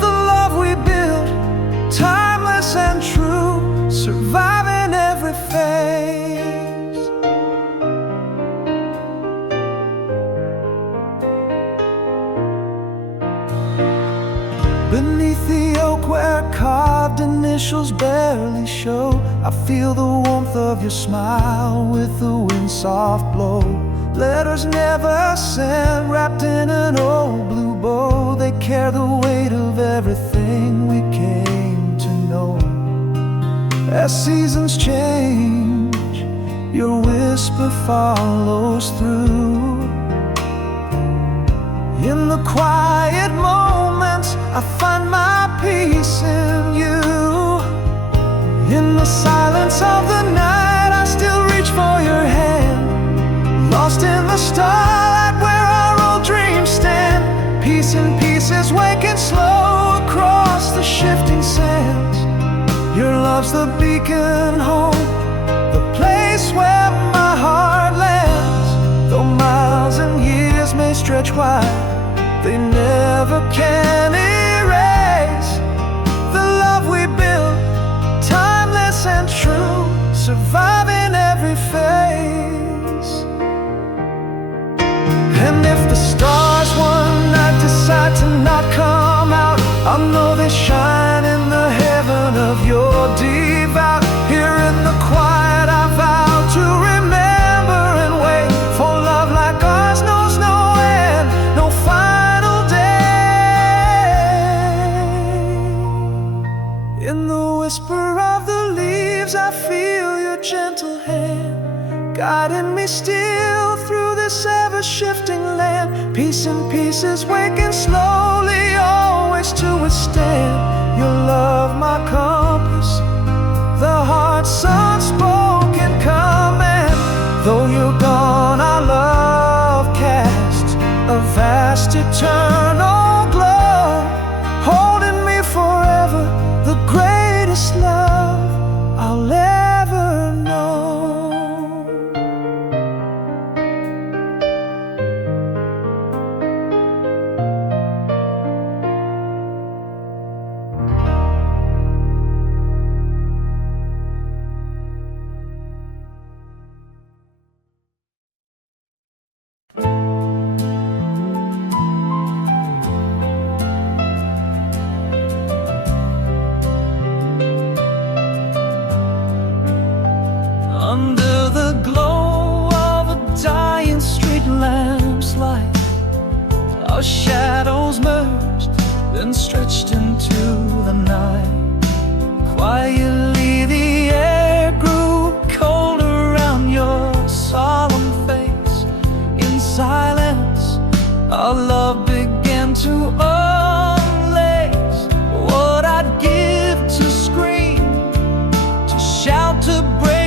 the love we built, timeless and true, surviving every phase. Beneath the oak where carved initials barely show, I feel the warmth of your smile with the wind's soft blow. Letters never sent, wrapped in an old blue bow. They carry the weight of everything we came to know. As seasons change, your whisper follows through. In the quiet moments, I find my peace in you. In the silence of the night, I still reach for your hand. Lost in the starlight where our old dreams stand. Piece in pieces, waking slow across the shifting sands. Your love's the beacon home, the place where my heart lands. Though miles and years may stretch wide, they never can erase the love we built, timeless and true, surviving every phase. And if the stars one night decide to not come out, I know they shine in the heaven of your devout. Here in the quiet I vow to remember and wait for love like ours knows no end, no final day. In the whisper of the leaves I feel your gentle hand, guiding me still through this ever-shifting land. Piece in pieces, waking slowly, always to withstand. Your love my compass, the heart's unspoken command. Though you're gone, our love casts a vast eternal glow, holding me forever, the greatest love I'll ever know. Under the glow of a dying street lamp's light, our shadows merged, then stretched into the night. Quietly the air grew cold around your solemn face. In silence, our love began to unlace. What I'd give to scream, to shout, to break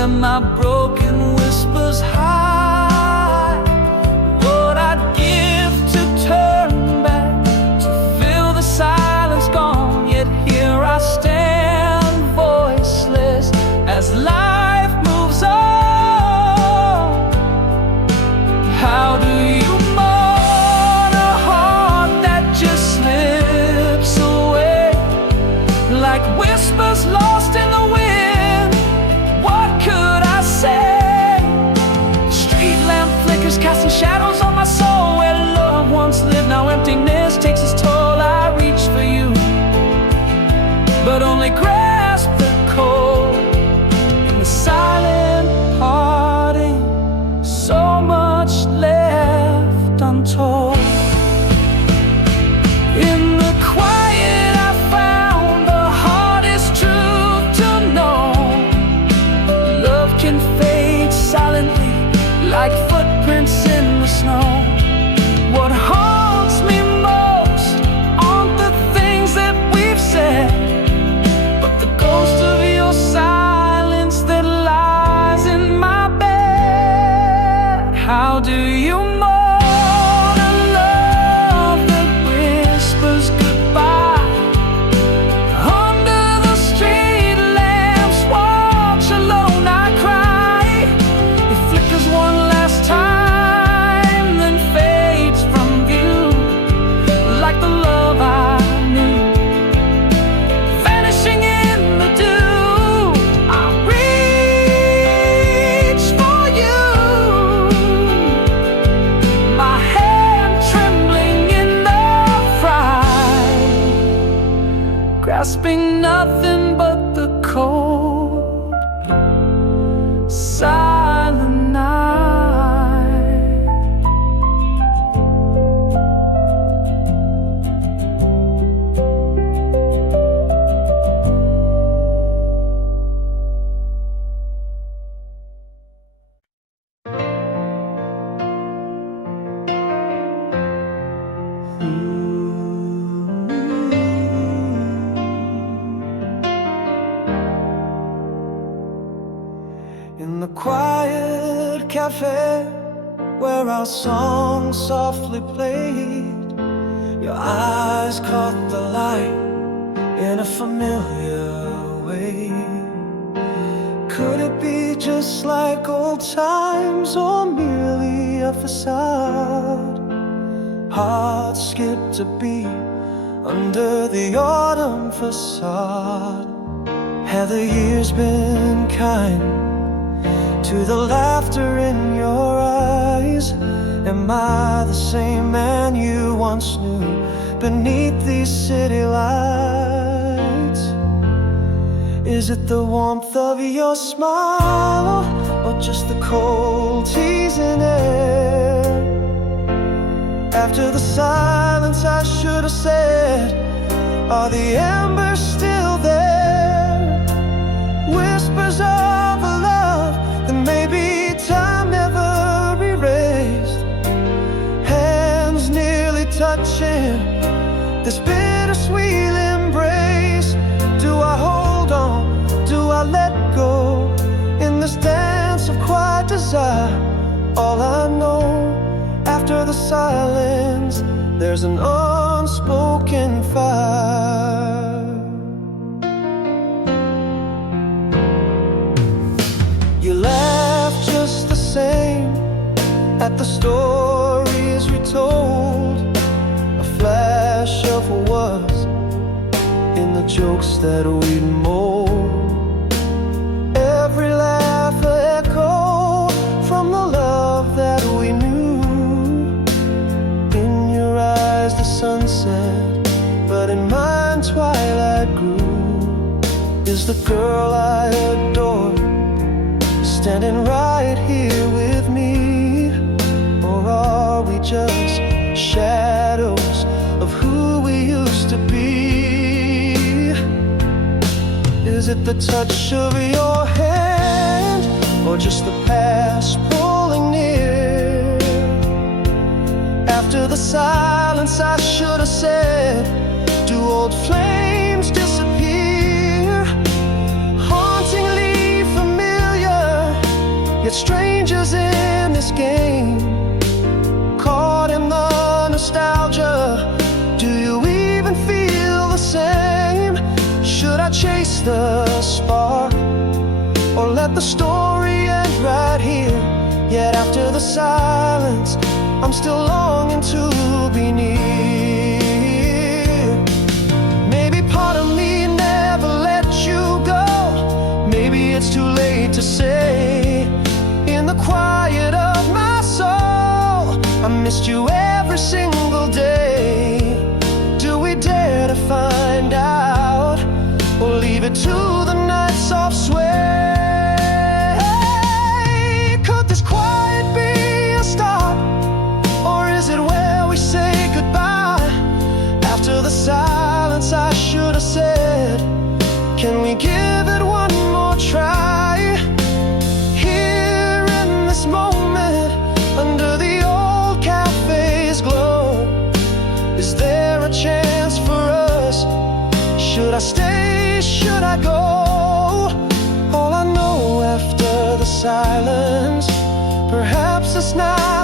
hear my broken whispers high. What I'd give to turn back, to feel the silence gone. Yet here I stand voiceless as life moves on. How do you mourn a heart that just slips away, like whispers lost in the wind? What could I say? Street lamp flickers casting shadows on my soul. Where love once lived, now emptiness takes its toll. I reach for you, but only grasp the cold. In the silent parting, so much left untold. In the quiet I found the hardest truth to know. Love can fade silently, like footprints in the snow. What haunts me most aren't the things that we've said, but the ghost of your silence that lies in my bed. How do you mourn a love that whispers goodbye? Under the street lamps, watch alone I cry. It flickers one last time, then fades from view, like the love I knew, vanishing in the dew. I reach for you, my hand trembling in the fright, grasping nothing but the cold, silent night. In the quiet cafe where our song softly played, your eyes caught the light in a familiar way. Could it be just like old times, or merely a facade? Hearts skipped a beat under the autumn facade. Have the years been kind to the laughter in your eyes? Am I the same man you once knew beneath these city lights? Is it the warmth of your smile, or just the cold teasing air? After the silence I should have said, are the embers still there? Whispers of a love that maybe time never erased. Hands nearly touching this bittersweet embrace. Do I hold on? Do I let go? In this dance of quiet desire, all I know, after the silence, there's an unspoken fire. You laugh just the same at the stories we told, a flash of what was in the jokes that we'd mold. Every laugh an echo from the love that we knew. In your eyes the sunset, but in mine twilight grew. Is the girl I adore standing right here with me, or are we just shadows of who we used to be? Is it the touch of your hand, or just the past pulling near? After the silence I should have said, do old flames disappear? Hauntingly familiar, get strangers in this game, caught in the nostalgia. Do you even feel the same? Should I chase the spark, or let the story end right here? Yet after the silence, I'm still longing to be near. Maybe part of me never let you go. Maybe it's too late to say. In the quiet of my soul, I missed you every single day. Do we dare to find out, or leave it to the night's soft sway? Could this quiet be a start, or is it where we say goodbye? After the silence, I should have said, can we give it one more try? Here in this moment, under the old cafe's glow, is there a chance for us? Should I stay? Should I go? All I know after the silence, perhaps it's not